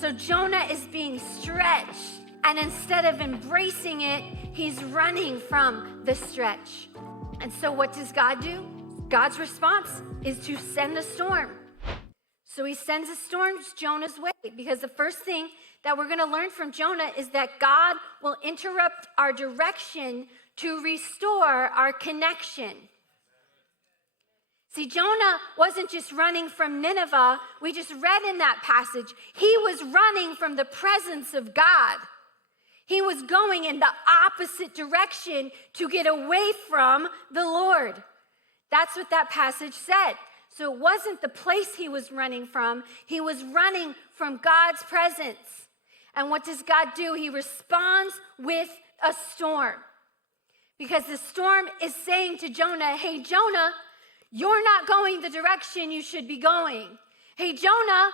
so Jonah is being stretched. And instead of embracing it, he's running from the stretch. And so what does God do? God's response is to send a storm. So he sends a storm Jonah's way, because the first thing that we're going to learn from Jonah is that God will interrupt our direction to restore our connection. See, Jonah wasn't just running from Nineveh. We just read in that passage. He was running from the presence of God. He was going in the opposite direction to get away from the Lord. That's what that passage said. So it wasn't the place he was running from. He was running from God's presence. And what does God do? He responds with a storm. Because the storm is saying to Jonah, hey, Jonah, you're not going the direction you should be going. Hey, Jonah,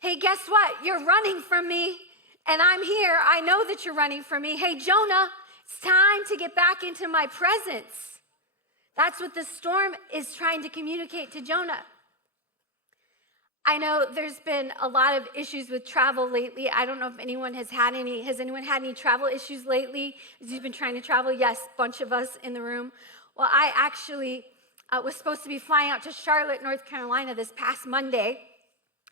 hey, guess what? You're running from me, and I'm here. I know that you're running from me. Hey, Jonah, it's time to get back into my presence. That's what the storm is trying to communicate to Jonah. I know there's been a lot of issues with travel lately. I don't know if anyone has had any. Has anyone had any travel issues lately? As you've been trying to travel? Yes, a bunch of us in the room. Well, I actually was supposed to be flying out to Charlotte, North Carolina this past Monday.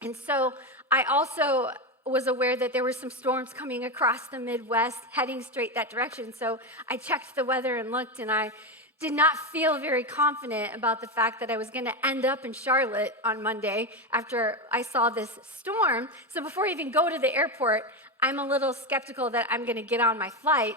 And so I also was aware that there were some storms coming across the Midwest, heading straight that direction. So I checked the weather and looked, and I did not feel very confident about the fact that I was going to end up in Charlotte on Monday after I saw this storm. So before I even go to the airport, I'm a little skeptical that I'm going to get on my flight.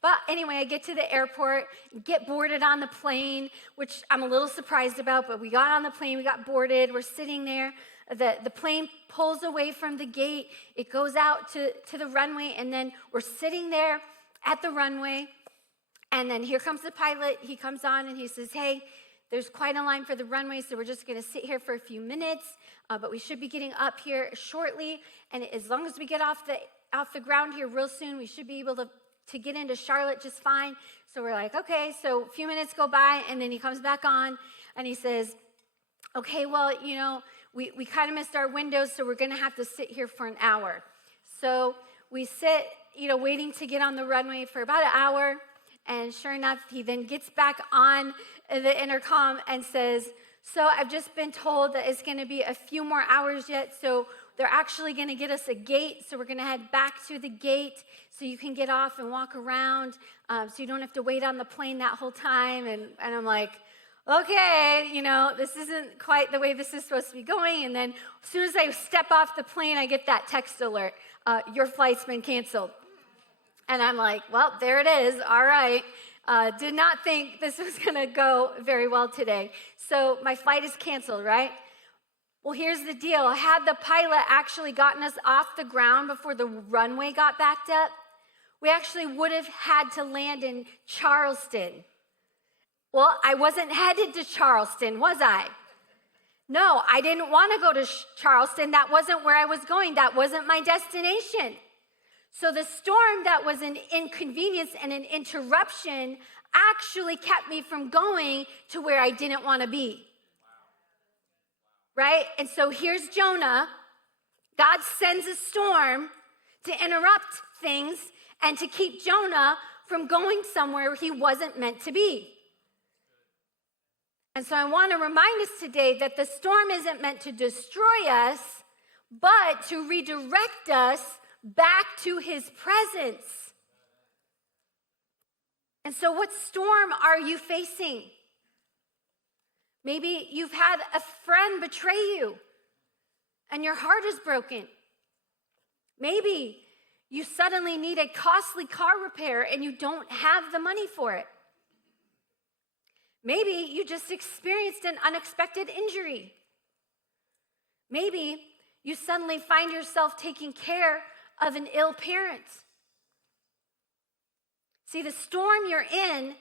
But anyway, I get to the airport, get boarded on the plane, which I'm a little surprised about, but we got on the plane, we got boarded, we're sitting there. The plane pulls away from the gate, it goes out to the runway, and then we're sitting there at the runway. And then here comes the pilot. He comes on and he says, hey, there's quite a line for the runway, so we're just going to sit here for a few minutes, but we should be getting up here shortly. And as long as we get off the ground here real soon, we should be able to get into Charlotte just fine. So we're like, okay. So a few minutes go by, and then he comes back on and he says, okay, well, we kind of missed our window, so we're going to have to sit here for an hour. So we sit, waiting to get on the runway for about an hour. And sure enough, he then gets back on the intercom and says, so I've just been told that it's going to be a few more hours yet, so they're actually going to get us a gate, so we're going to head back to the gate so you can get off and walk around, so you don't have to wait on the plane that whole time. And I'm like, okay, this isn't quite the way this is supposed to be going. And then as soon as I step off the plane, I get that text alert, your flight's been canceled. And I'm like, well, there it is. All right. Did not think this was going to go very well today. So my flight is canceled, right? Well, here's the deal. Had the pilot actually gotten us off the ground before the runway got backed up, we actually would have had to land in Charleston. Well, I wasn't headed to Charleston, was I? No, I didn't want to go to Charleston. That wasn't where I was going. That wasn't my destination. So the storm that was an inconvenience and an interruption actually kept me from going to where I didn't want to be. Right? And so here's Jonah. God sends a storm to interrupt things and to keep Jonah from going somewhere he wasn't meant to be. And so I want to remind us today that the storm isn't meant to destroy us, but to redirect us back to his presence. And so what storm are you facing? Maybe you've had a friend betray you and your heart is broken. Maybe you suddenly need a costly car repair and you don't have the money for it. Maybe you just experienced an unexpected injury. Maybe you suddenly find yourself taking care of an ill parent. See, the storm you're in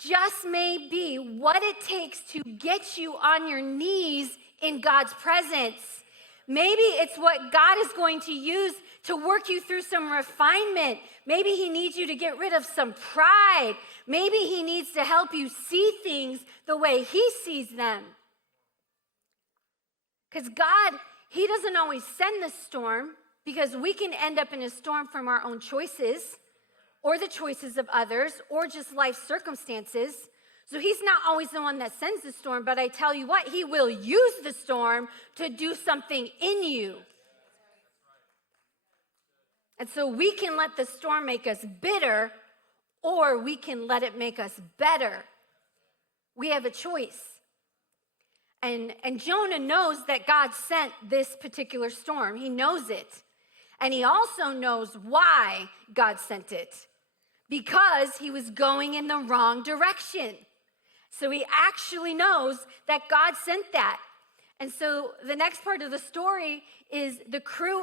just may be what it takes to get you on your knees in God's presence. Maybe it's what God is going to use to work you through some refinement. Maybe he needs you to get rid of some pride. Maybe he needs to help you see things the way he sees them. Because God, he doesn't always send the storm. because we can end up in a storm from our own choices or the choices of others or just life circumstances. So he's not always the one that sends the storm, but I tell you what, he will use the storm to do something in you. And so we can let the storm make us bitter, or we can let it make us better. We have a choice. And Jonah knows that God sent this particular storm. He knows it. And he also knows why God sent it. Because he was going in the wrong direction. So he actually knows that God sent that. And so the next part of the story is the crew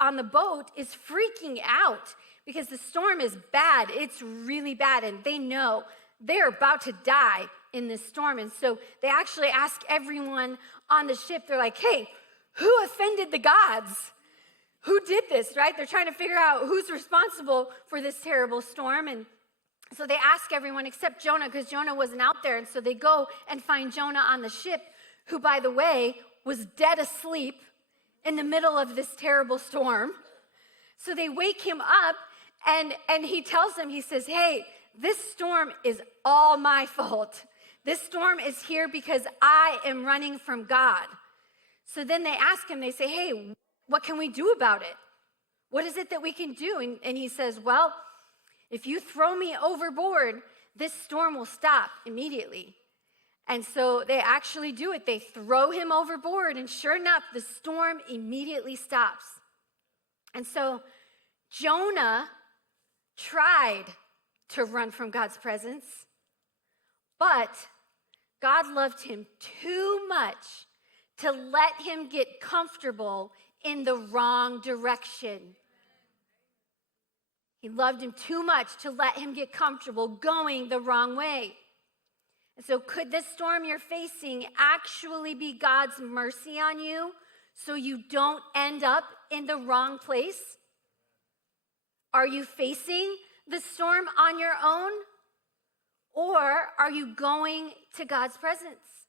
on the boat is freaking out because the storm is bad. It's really bad, and they know they're about to die in this storm. And so they actually ask everyone on the ship, they're like, hey, who offended the gods? Who did this, right? They're trying to figure out who's responsible for this terrible storm. And so they ask everyone except Jonah, because Jonah wasn't out there. And so they go and find Jonah on the ship, who, by the way, was dead asleep in the middle of this terrible storm. So they wake him up, and he tells them, he says, hey, this storm is all my fault. This storm is here because I am running from God. So then they ask him, they say, hey, what can we do about it? What is it that we can do? And he says, well, if you throw me overboard, this storm will stop immediately. And so they actually do it. They throw him overboard, and sure enough, the storm immediately stops. And so Jonah tried to run from God's presence, but God loved him too much to let him get comfortable in the wrong direction. He loved him too much to let him get comfortable going the wrong way. And so could this storm you're facing actually be God's mercy on you so you don't end up in the wrong place? Are you facing the storm on your own? Or are you going to God's presence?